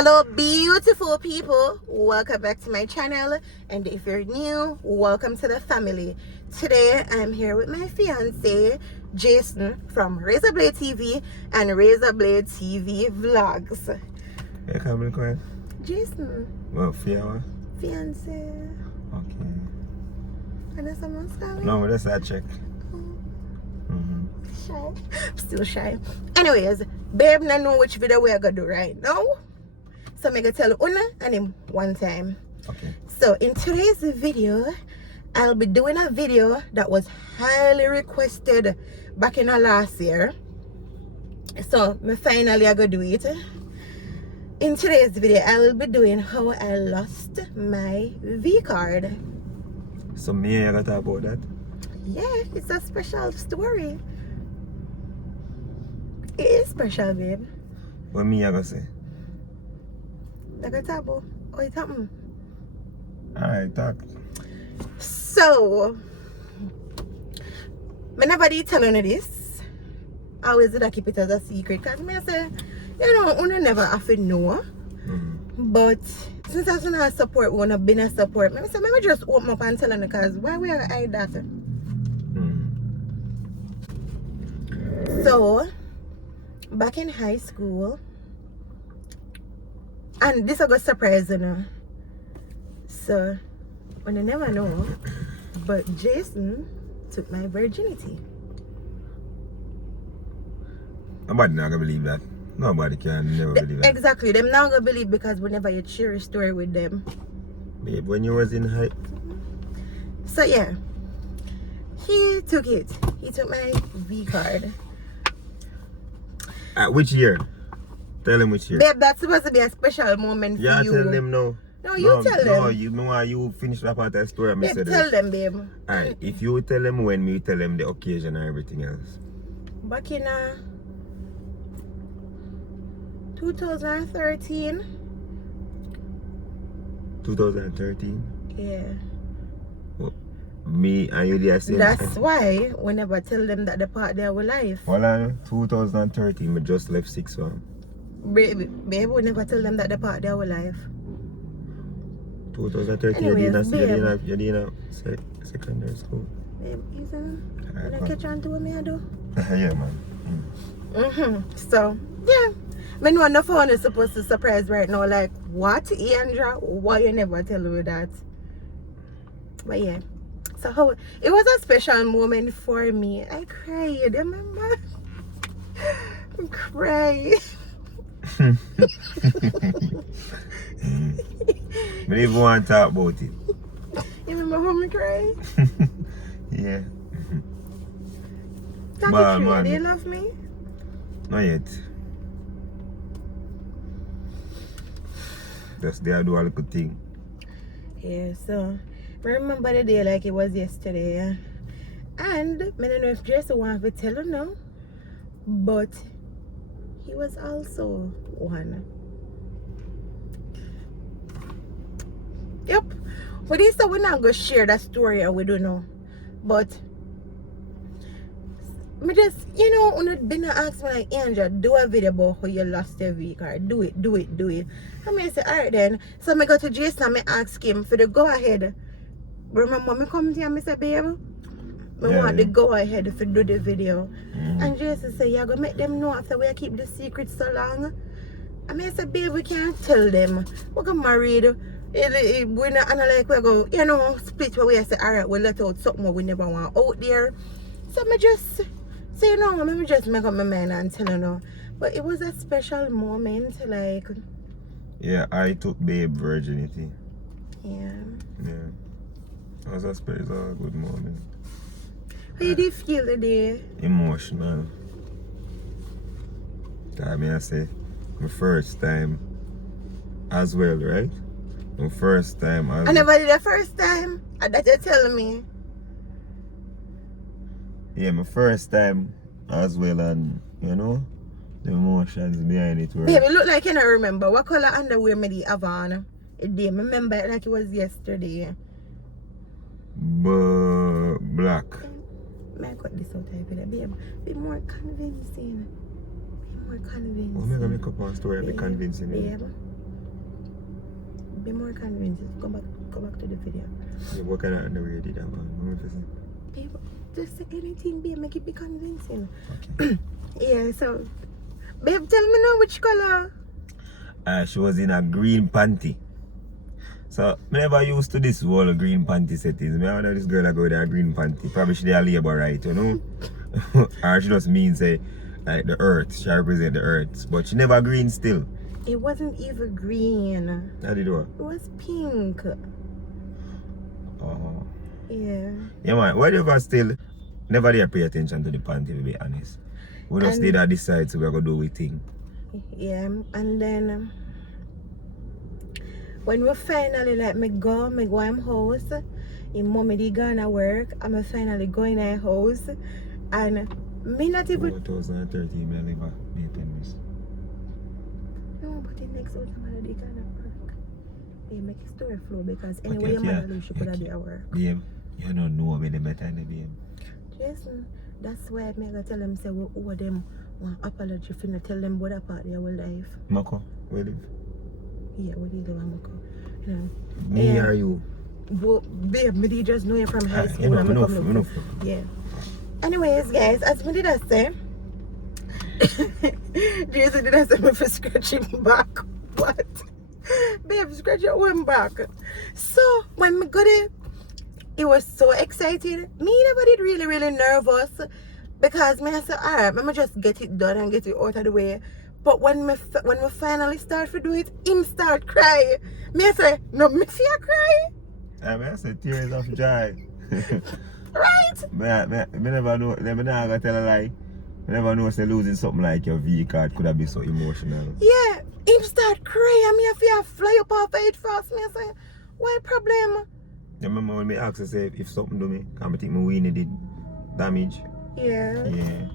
Hello beautiful people, welcome back to my channel, and if you're new, welcome to the family. Today I'm here with my fiance Jason from Razorblade TV and Razorblade TV Vlogs. Hey, come in, quiet. Jason. Well, Fiona. Fiance. Okay. And there's someone coming? No, that's that check. Shy. I'm still shy. Anyways, babe, I know which video we are gonna do right now. So I'm gonna tell Una and him one time. Okay. So in today's video, I'll be doing a video that was highly requested back in the last year. So me finally I gonna do it. In today's video, I will be doing how I lost my V card. So me and you gotta talk about that? Yeah, it's a special story. It is special, babe. What me I gonna say? Like a taboo. Oh, it happened. Alright, talk. So, whenever they tell you this, I always did I keep it as a secret. Because I say, you know, you never have to know. But since I was not support, we have been a support. I say, maybe just open up and tell them because why we are hide that? So, back in high school, and this is a surprise, you know. So, I never know, but Jason took my virginity. Nobody not gonna believe that. Nobody can never believe that. Exactly, them not gonna believe because whenever you share a story with them. Babe, when you was in high... So yeah, he took it. He took my V card. At which year? Tell him which year. Babe, that's supposed to be a special moment for you. Yeah, tell them no. No, you tell them. No, you know why you finish that part of the story. Babe, tell them, babe. Alright, if you tell them when, me tell them the occasion and everything else. Back in 2013. 2013? Yeah. Well, me and you the same. That's why we never tell them that the part there our life. Well, 2013, we just left 6 1. Babe, we never tell them that the part there our life. 2013, Anyways, you didn't secondary school. Babe, did I catch on to what me I do? Yeah, man. So, yeah. When on the phone is supposed to surprise right now, like, what, Andra? Why you never tell me that? But yeah. So how it was a special moment for me. I cried, remember? I cried. But if you want to talk about it. You remember how me cried? Yeah. Man. Do you love me? Not yet. Just there do a little thing. Yeah, so remember the day like it was yesterday. And I don't know if Jason wanted to tell you now, but he was also one. Yep. But this we're not gonna share that story and we don't know. But me just, you know, when it been ask me like, Angel, do a video about how you lost your V card. Do it. And I say, alright then. So I go to Jason and I ask him for the go ahead. Remember me come to him and say, babe, I want the go ahead for do the video. And Jason say, you're gonna make them know after we keep the secret so long. And I say, babe, we can't tell them. We're gonna married. We're not like we're go, you know, split where we say, alright, we'll let out something we never want out there. So I just say, no, let me just make up my mind and tell you know. But it was a special moment, like. Yeah, I took babe virginity. Yeah. Yeah. It was a good moment. How did you feel the day? Emotional. I say, my first time as well, right? My first time as I never did the first time. That you tell me. Yeah, my first time as well, and you know, the emotions behind it were. Baby, look like you don't remember. What color underwear me have on? It did. Remember it like it was yesterday. Black. May I cut this out a bit, babe? Be more convincing. Be more convincing. I'm gonna make up one story, be convincing you. Babe, Be more convinced. Go back to the video. Yeah, what kind of underwear you did that one? What was it? Babe, just say anything, babe, make it be convincing. Okay. Yeah, so babe, tell me now which color. She was in a green panty. So, I never used to this whole green panty settings. I know this girl that go with a green panty. Probably she did a labor right, you know? Or she just means say, like the earth. She represent the earth. But she never green still. It wasn't even green. How did it work? It was pink. Oh. Yeah. Yeah, man. Why do you still never did pay attention to the panty, to be honest? We just did decide so we're going to do we thing. Yeah, and then when we finally like me go in house, in mommy did gonna work, I'm finally go in her house, and me not even 2013 I live this. no, but the next house mother did gonna work. They make a story flow because But anyway your yeah, mother live, she could have been at work. Babe, you don't know me the better than the babe. Jason, that's why me gonna tell them say we owe them one apology for not tell them what about their whole life. Mako, where live? Yeah, what do you do, Mako? You know. Me Yeah. or you? Well, babe, me did just know you from high school. Enough, and me enough, come enough. Yeah. Anyways, guys, as me did I say, Jason did I say me for scratching back. What? Babe, scratch your one back. So when me got it, it was so excited. Me never did really nervous because me I said, alright, let me just get it done and get it out of the way. But when we finally start to do it, him start cry. Me I say, no, me see you cry. I said tears of joy. Right? Me never know, me never gonna tell a lie. I never know say losing something like your V-card could have been so emotional. Yeah, him start crying. Me I feel fly up off it fast. Me I say, why problem? You remember when me asked her say if something do me, can I think my weenie did damage? Yeah. Yeah.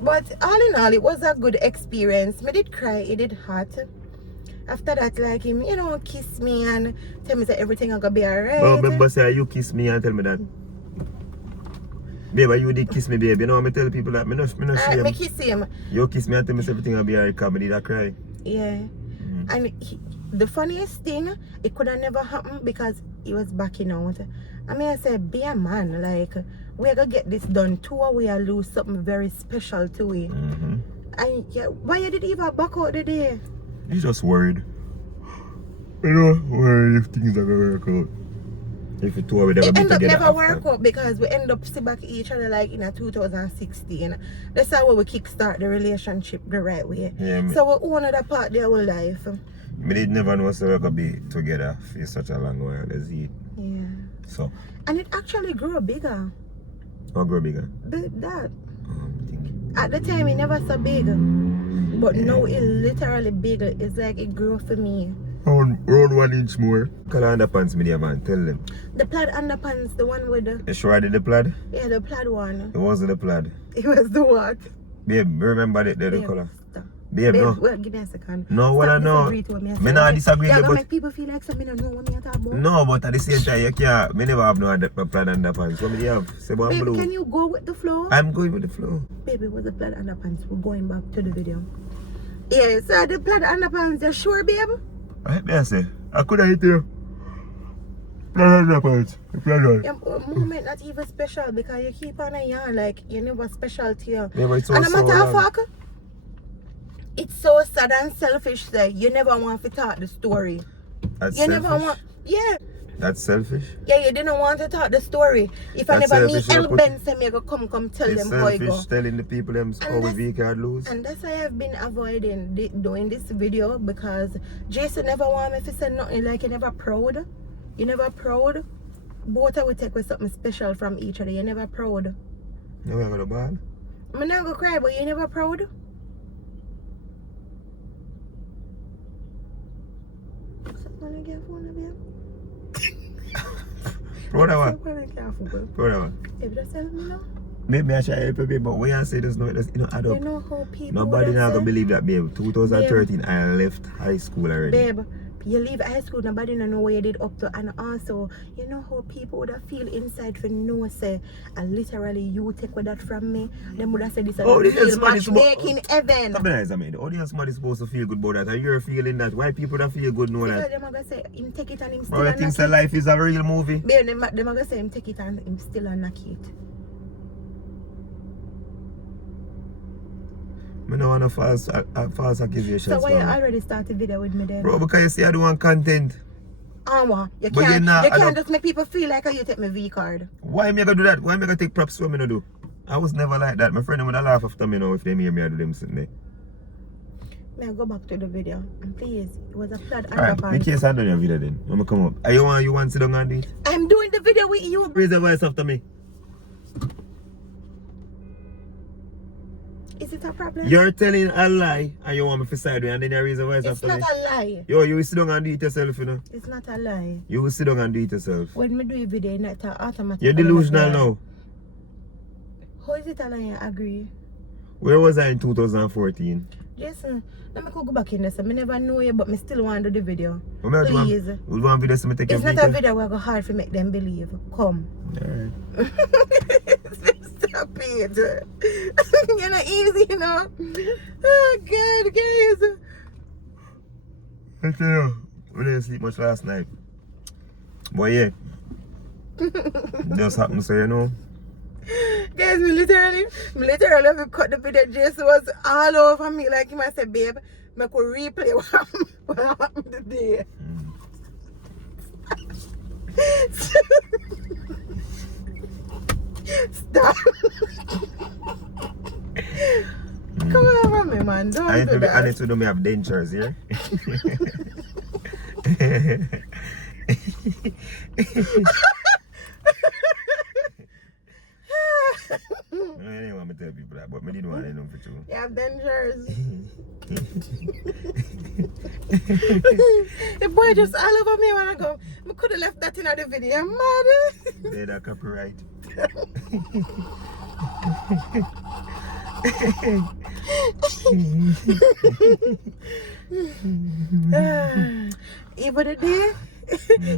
But all in all, it was a good experience. Me did cry, it did hurt. After that, like him, you know, kiss me and tell me that everything gonna be alright. But remember say you kiss me and tell me that. Babe, you did kiss me, babe. You know, I tell people that me not Alright, shame. me kiss him. You kiss me and tell me everything will be alright because I did a cry. Yeah. And the funniest thing, it could have never happened because he was backing out. I mean, I said, be a man. Like, we're going to get this done too, or we are lose something very special to it. And yeah, why you did even back out the day? You just worried. You know, worried if things are going to work out. If the two of them It be end up together never after. work out because we end up see back each other like in a 2016. That's how we kickstart the relationship the right way. Yeah, So we own that part their whole life. Me did never know so we're going to be together for such a long while. Let's see it. Yeah. So, And it actually grew bigger. how grow bigger? That. Thinking. At the time, it never so big. But now it literally big. It's like it grew for me. Round 1 inch more. Color underpants me there, man. Tell them. The plaid underpants, the one with the... You sure I did the plaid? Yeah, the plaid one. It wasn't the plaid. It was the what? Babe, remember the Babe, color? stop. Babe, no. Well, give me a second. No, what I know. Me not disagree Yeah, with but but make people feel like some don't know what me talk about. no, but at the same time, you can't. Me never have no plaid underpants. What me have? Say one Baby, blue. can you go with the flow? I'm going with the flow. Baby, with the plaid underpants. We're going back to the video. Yeah, so the plaid underpants, you sure, babe? Right there, say. I could have hit you. Plaid underpants. The plaid one. Yeah, moment not even special because you keep on a yarn like you never special to you. Yeah, but it's And also no matter long. fuck, it's so sad and selfish that you never want to talk the story. That's You selfish. never want, yeah. That's selfish. Yeah, you didn't want to talk the story. If I That's never meet selfish, you El put- Ben, say me go come tell It's them how it go. selfish telling the people them how we that's- V-card lose. And that's why I've been avoiding doing this video because Jason never want me to say nothing like you never proud. You never proud. Both of we take with something special from each other. You never proud. Now we're gonna ball. I'm not gonna cry, but you never proud. Someone get phone of you. Proud of what? Someone careful, bro. Proud of what? If you just tell me now, Maybe I should help you, babe, but when I say there's no, add you up. know how people. Nobody would now say, gonna believe that, babe. 2013, I left high school already. Babe, You leave high school, nobody know where you did up to, and also, you know how people would have feel inside for no say, and literally you take with that from me, them would have said this is matchmaking heaven. The audience man is supposed to feel good about that, and you're feeling that. Why people that feel good know because that? Them are gonna say him take it and him still Bro, you think that life is a real movie? Babe, them are gonna say him take it and him still a knock it. I don't want a false accusations. So why you already started video with me then? Bro, because you see I don't want content. You But can't just make people feel like you take my V card. Why am I gonna do that? Why am I gonna take props for me to do? I was never like that. My friend would laugh after me now if they hear me I do them sitting there. May I go back to the video? And please, it was a flood Alright, in case I done your video then. I'm gonna come up. You want to sit down and do it? I'm doing the video with you. Raise your voice after me. Is it a problem? You're telling a lie and you want me to side you and then you raise your voice It's after me. not a lie. Yo, you will sit down and do it yourself, you know. It's not a lie. You will sit down and do it yourself. When me do a video, it's not automatic. You're delusional now. How is it a lie? I agree. Where was I in 2014? Jason, let me go back in this. I never know you, but I still want to do the video. Please. We'll want video so me take it's not a video where I go hard to make them believe. Come. Alright. Stop it. You're not easy, you know. Oh, God, guys. I tell you, we didn't sleep much last night. But yeah. Just happened, so you know. Guys, we literally we cut the video. Jason was all over me. Like him, I said, babe, I could replay what happened today. Stop. Come over me, man. Don't I do need to be that. honest with you, I have dentures here. I didn't want to tell people that, but I didn't want to know for sure. You have dentures. The boy just all over me when I go. I could have left that in the video. I'm mad. They that copyright. Even the day,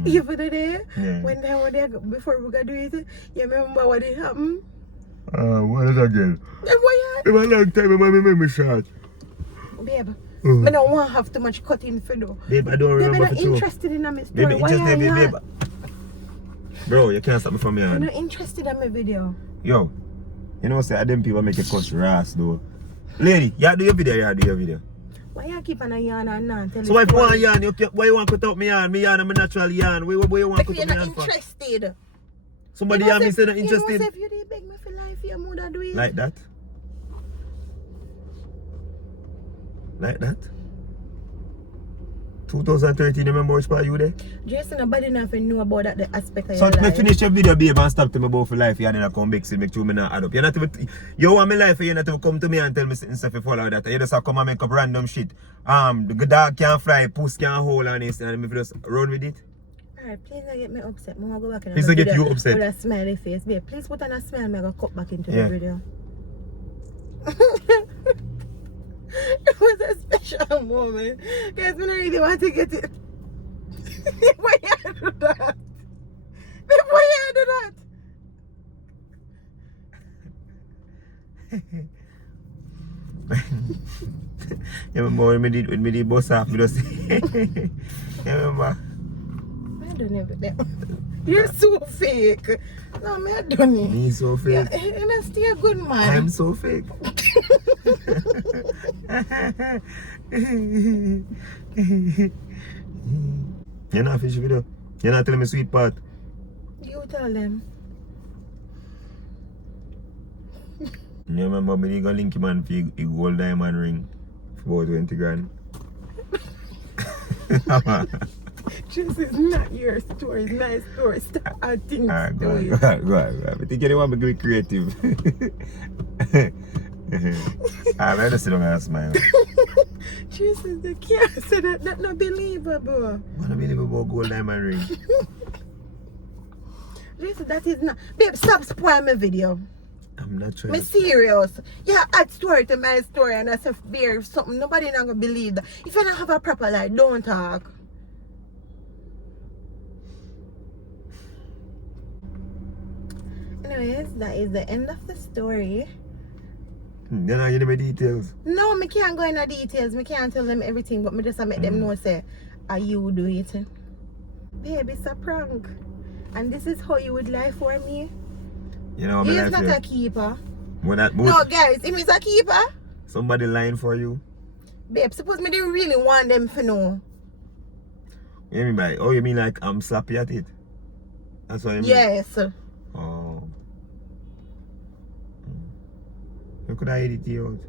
even the day, Yeah. when they were there, before we got do it, you remember what it happened? What is that girl? And why It was a long time, my memory short. babe, I don't want to have too much cutting for do. Babe, I don't Babe, I'm remember not for sure. interested in my story. Baby, Why just are baby, you babe. not? Bro, you can't stop me from your I'm hand. not interested in my video. Yo, you know, say, them people make you cut your ass, though. Lady, you do your video, you do your video. Why you keep on a yarn and not tell So why you want yarn? Why you want to cut out my yarn? My yarn, I'm a natural yarn. Why you want to Because cut you're out my not yarn for? interested. Somebody have me say not interested. You know, if you did beg me for life, your mother do it. Like that? Like that? 2013, remember which part you there? Jason, nobody nothing know about that the aspect of So your to life. finish your video, babe, and stop to me about for life, you didn't come back, so make sure me not add up. You're not even, you want me life, you're not even come to me and tell me stuff you follow that. You just have to come and make up random shit. The dog can't fly, puss can't hold on this, and if you just run with it. Alright, please don't get me upset. I'm gonna go back and Please don't get you upset. with a smiley face. Babe, please put on a smile and I'm gonna cut back into Yeah. the video. It was a special moment. Guys, I don't really want to get it. Why you do that? Why you do that? You remember when me did bus off, me just you remember? I don't know. You're so fake. No, me I don't know. Me so fake. Yeah, and I still a good man. I'm so fake. You're not finished video. You're not telling me sweet part. You tell them. You remember me they go link him and for a gold diamond ring for about 20 grand. This is not your story. It's my story. Start acting. Alright, go on, go on. I think you want me to be creative. I'm just sitting and smile. Jesus, they can't say that. That's not believable. I want to believe about gold diamond ring. Jesus, that is not. Babe, stop spoiling my video. I'm not trying Me to... serious. Yeah, add story to my story and that's a fear something. Nobody not gonna believe that. If you don't have a proper life, don't talk. Anyways, that is the end of the story. Then I give me details. No, me can't go into details. Me can't tell them everything, but me just make them know say, are you do it? Babe, it's a prank. And this is how you would lie for me. You know, He my is life not here. a keeper. When that No, guys, him is a keeper. somebody lying for you. Babe, suppose me didn't really want them to know. What you mean by? Oh, you mean like I'm sloppy at it? That's what you mean? Yes. Oh. You could have edit it out.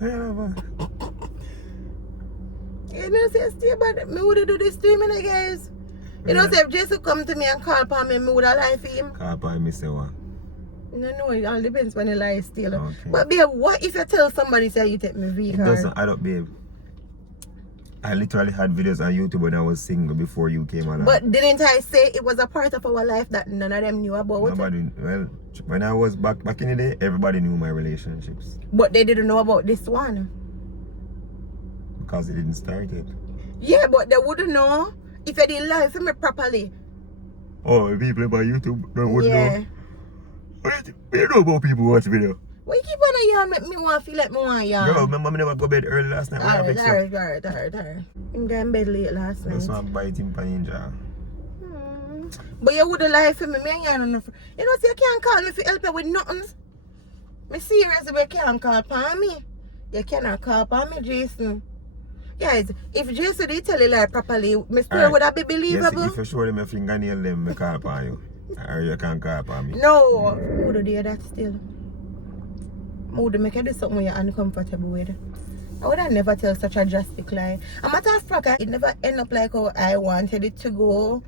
Yeah, man. You know, say, stay but me would do this to him, guys. You know, say, if Jason come to me and call upon me, me would have lied for him. Call upon me, say what? No, it all depends when the lie is still. Okay. But babe, what if you tell somebody say you take me It vehicle? doesn't add up, babe. I literally had videos on YouTube when I was single before you came along. But didn't I say it was a part of our life that none of them knew about? Nobody, well, when I was back in the day, everybody knew my relationships. But they didn't know about this one. Because it didn't start yet. Yeah, but they wouldn't know if you didn't lie for me properly. Oh, people by YouTube, they would Yeah. know. What you know about people who watch video? Why you keep on a yarn make me want to feel like me want yarn? Girl, remember me never go bed early last night. Alright. I'm going bed late last night. Just want to bite him pan ninja. But you wouldn't lie for me. Me and yarn enough. You know, so you can't call me for help you with nothing. Me serious, but you can't call upon me. You cannot call upon me, Jason. Guys, if Jason did tell you lie properly, me still would that be believable? Yes, if you show them a fingernail, them me call upon you. Or you can't call upon me. No. Who would do that still? I would make you do something you're uncomfortable with. I would never tell such a drastic lie. A matter of fact, it never end up like how I wanted it to go.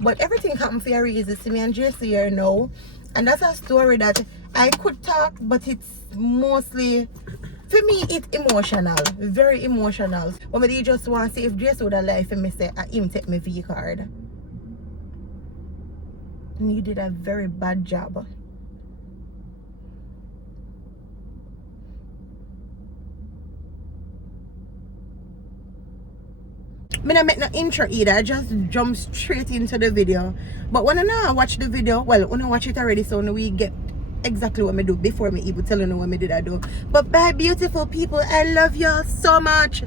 But everything happened for a reason. See me and JC here now. And that's a story that I could talk, but it's mostly, for me, it's emotional. Very emotional. But me just want to see if JC would have lied for me, say, him take my V card. And you did a very bad job. I don't make no intro either. I just jump straight into the video. But when I watch the video, well, when I watch it already, so we get exactly what I do before me even tell you what I did I do. But bye, beautiful people. I love y'all so much.